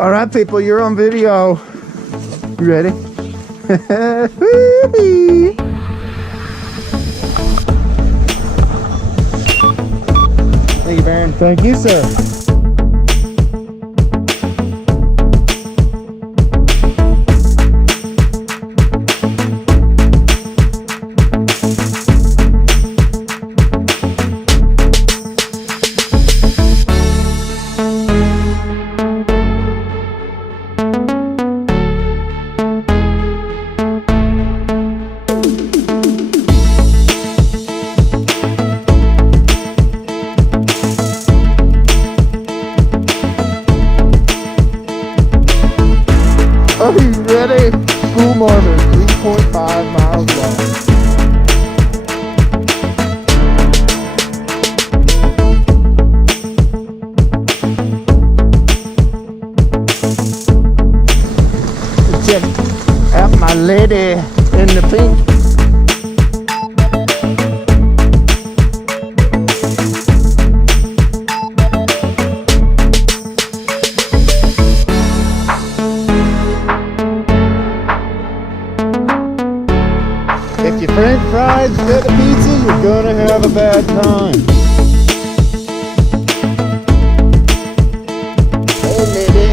All right, people, you're on video. You ready? Thank you, Baron. Thank you, sir. Are you ready? School Marm is 3.5 miles long. Check out my lady in the pink. If your french fries get a pizza, you're gonna have a bad time. Hey, lady.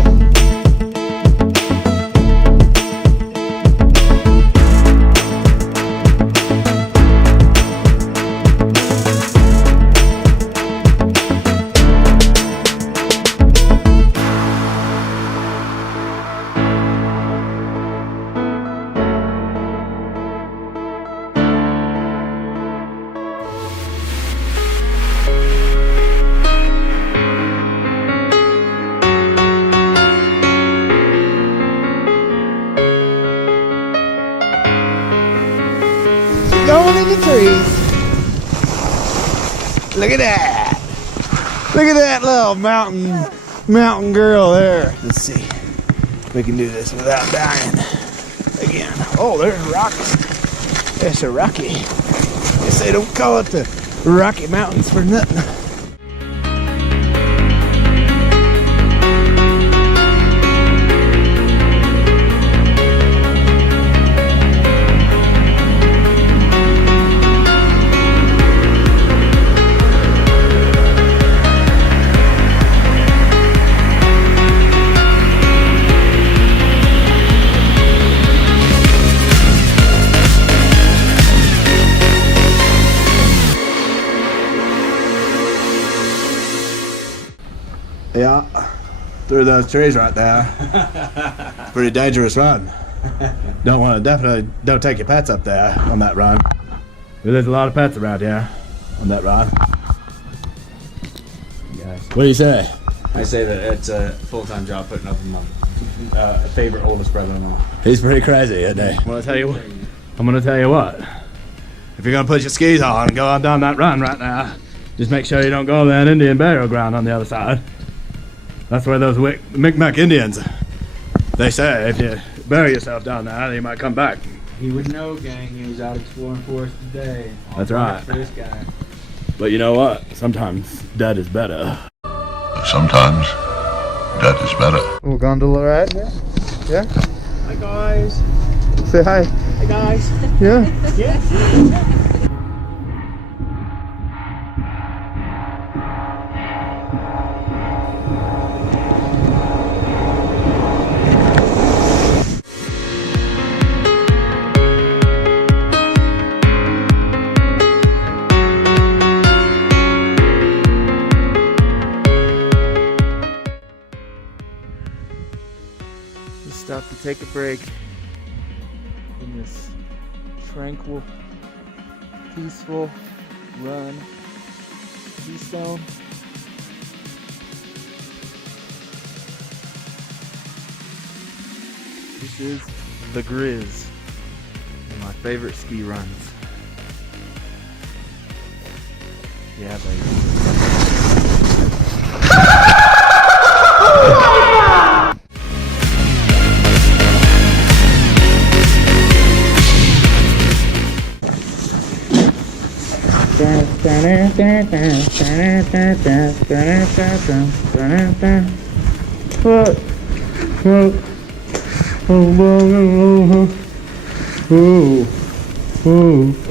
Going in the trees. Look at that. Look at that little mountain girl there. Let's see if we can do this without dying again. Oh, there's rocks. It's a rocky. Guess they don't call it the Rocky Mountains for nothing. Yeah, through those trees right there. Pretty dangerous run. Definitely don't take your pets up there on that run. There's a lot of pets around here on that run. Yes. What do you say? I say that it's a full-time job putting up with my favorite oldest brother-in-law. He's pretty crazy, isn't he? I'm gonna tell you what. If you're gonna put your skis on and go on down that run right now, just make sure you don't go to that Indian burial ground on the other side. That's where those Mi'kmaq Indians, they say if you bury yourself down there, you might come back. He would know, gang. He was out exploring forest today. That's right. For this guy. But you know what? Sometimes dead is better. Sometimes that is better. Little gondola ride, yeah? Hi, guys. Say hi. Hi, guys. Yeah? Yeah. Stop to take a break in this tranquil, peaceful run. Keystone. This is the Grizz, one of my favorite ski runs. Yeah, baby. Oh, oh, oh, oh, oh.